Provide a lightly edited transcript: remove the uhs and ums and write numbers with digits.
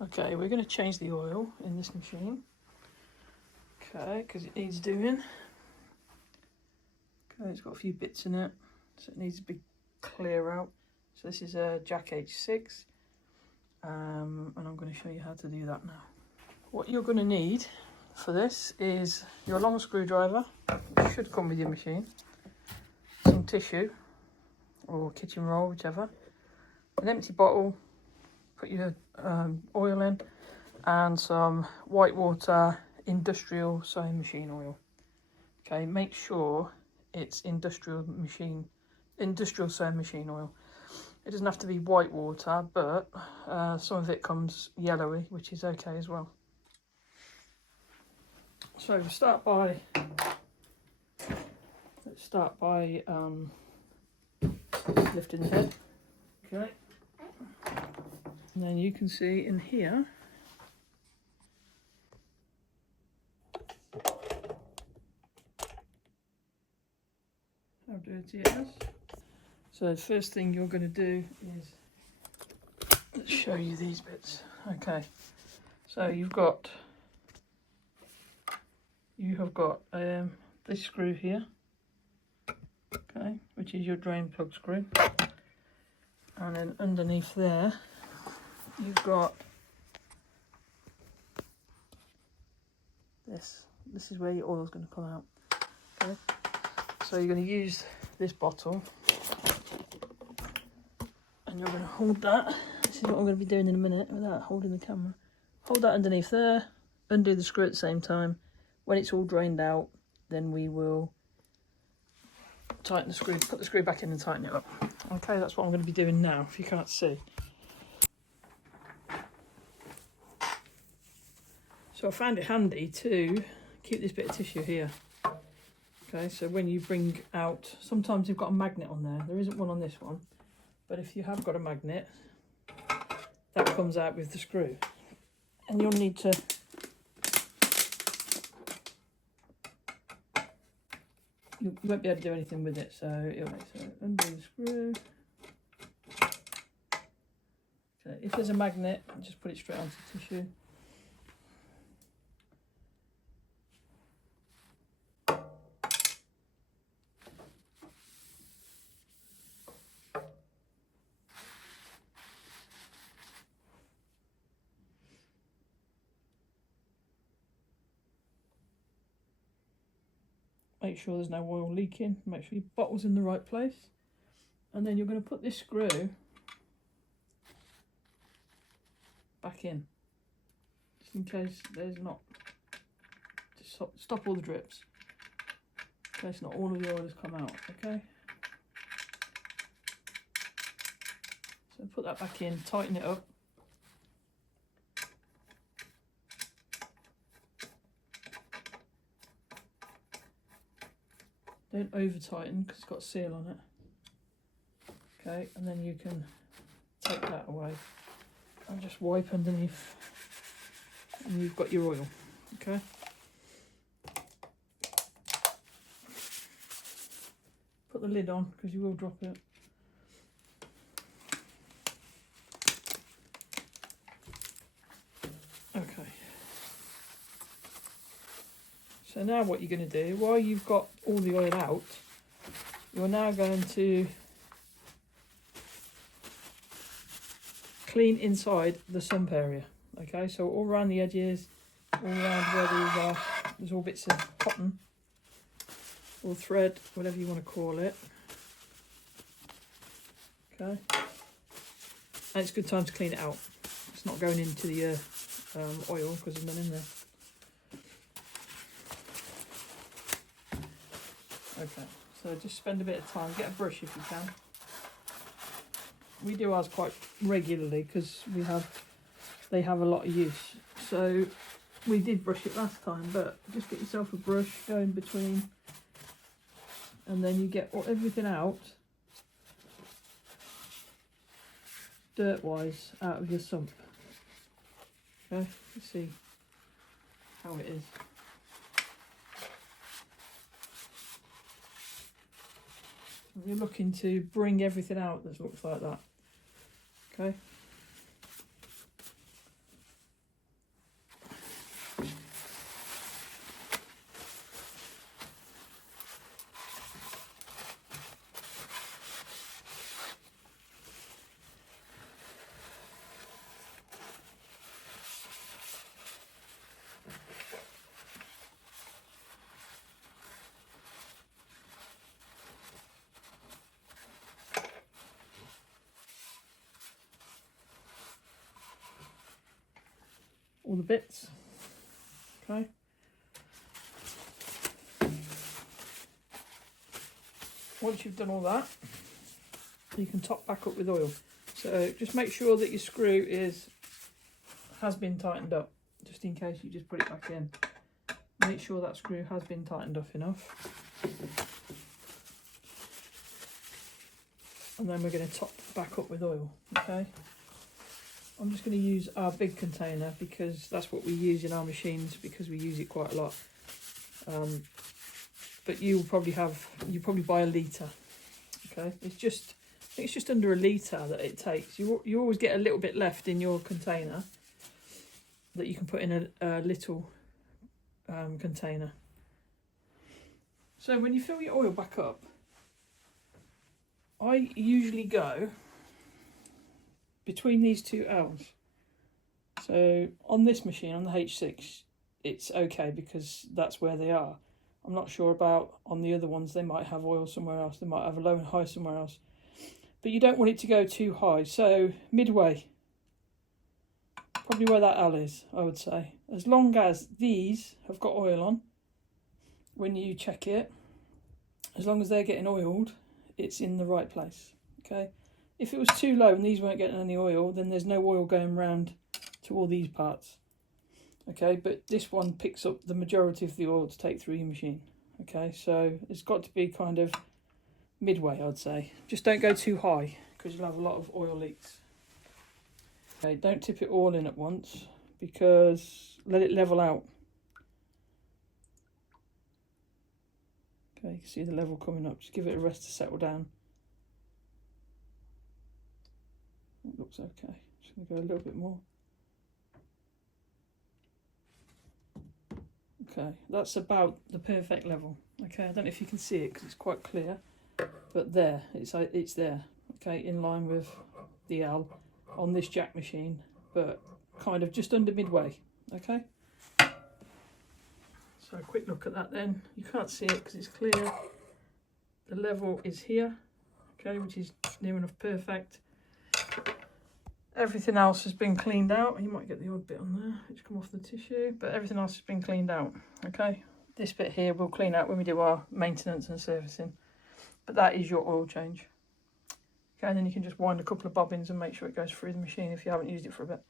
Okay, we're going to change the oil in this machine. Okay, because it needs doing. Okay, it's got a few bits in it, so it needs to be clear out. So this is a Jack H6, and I'm going to show you how to do that now. What you're going to need for this is your long screwdriver, which should come with your machine, some tissue or kitchen roll, whichever, an empty bottle, put your oil in, and some white water industrial sewing machine oil. Okay, make sure it's industrial sewing machine oil. It doesn't have to be white water, but some of it comes yellowy, which is okay as well. So let's start by lifting the head. Okay, and then you can see in here how dirty it is. So the first thing you're going to do is, let's show you these bits. Okay, so you have got this screw here, okay, which is your drain plug screw, and then underneath there you've got this. This is where your oil is going to come out. Okay, so you're going to use this bottle, and you're going to hold that. This is what I'm going to be doing in a minute without holding the camera. Hold that underneath there, undo the screw at the same time. When it's all drained out, then we will tighten the screw, put the screw back in and tighten it up. Okay, that's what I'm going to be doing now, if you can't see. So I found it handy to keep this bit of tissue here. Okay, so when you bring out, sometimes you've got a magnet on there. There isn't one on this one, but if you have got a magnet, that comes out with the screw. And you'll need to you won't be able to do anything with it, so undo the screw. Okay, if there's a magnet, just put it straight onto the tissue. Make sure there's no oil leaking, make sure your bottle's in the right place, and then you're going to put this screw back in, just in case there's not, just stop all the drips, in case not all of the oil has come out. Okay, so put that back in, tighten it up. Don't over tighten because it's got a seal on it. Okay, and then you can take that away and just wipe underneath, and you've got your oil. Okay, put the lid on because you will drop it. Okay, so now what you're going to do, while you've got all the oil out, you're now going to clean inside the sump area. Okay, so all around the edges, all around where these are, there's all bits of cotton or thread, whatever you want to call it. Okay, and it's a good time to clean it out. It's not going into the oil because there's none in there. Okay, so just spend a bit of time, get a brush if you can. We do ours quite regularly because they have a lot of use. So we did brush it last time, but just get yourself a brush, go in between, and then you get everything out, dirt-wise, out of your sump. Okay, let's see how it is. You're looking to bring everything out that looks like that. Okay. all the bits. Okay. Once you've done all that, you can top back up with oil. So just make sure that your screw has been tightened up, just in case you just put it back in. Make sure that screw has been tightened up enough. And then we're going to top back up with oil, okay? I'm just going to use our big container because that's what we use in our machines, because we use it quite a lot. But you probably buy a litre, okay? I think it's just under a litre that it takes. You always get a little bit left in your container that you can put in a little container. So when you fill your oil back up, I usually go between these two L's. So on this machine, on the H6, it's okay because that's where they are. I'm not sure about on the other ones. They might have oil somewhere else. They might have a low and high somewhere else. But you don't want it to go too high. So midway, probably where that L is, I would say. As long as these have got oil on, when you check it, as long as they're getting oiled, it's in the right place, okay? If it was too low and these weren't getting any oil, then there's no oil going round to all these parts, okay? But this one picks up the majority of the oil to take through your machine, okay? So it's got to be kind of midway, I'd say. Just don't go too high because you'll have a lot of oil leaks. Okay, don't tip it all in at once because let it level out. Okay, you can see the level coming up. Just give it a rest to settle down. It looks okay. Just going to go a little bit more. Okay, that's about the perfect level. Okay, I don't know if you can see it because it's quite clear, but there, it's there. Okay, in line with the L on this jack machine, but kind of just under midway. Okay. So a quick look at that then. You can't see it because it's clear. The level is here, okay, which is near enough perfect. Everything else has been cleaned out. You might get the odd bit on there, it's come off the tissue, but everything else has been cleaned out, okay? This bit here we'll clean out when we do our maintenance and servicing, but that is your oil change. Okay, and then you can just wind a couple of bobbins and make sure it goes through the machine if you haven't used it for a bit.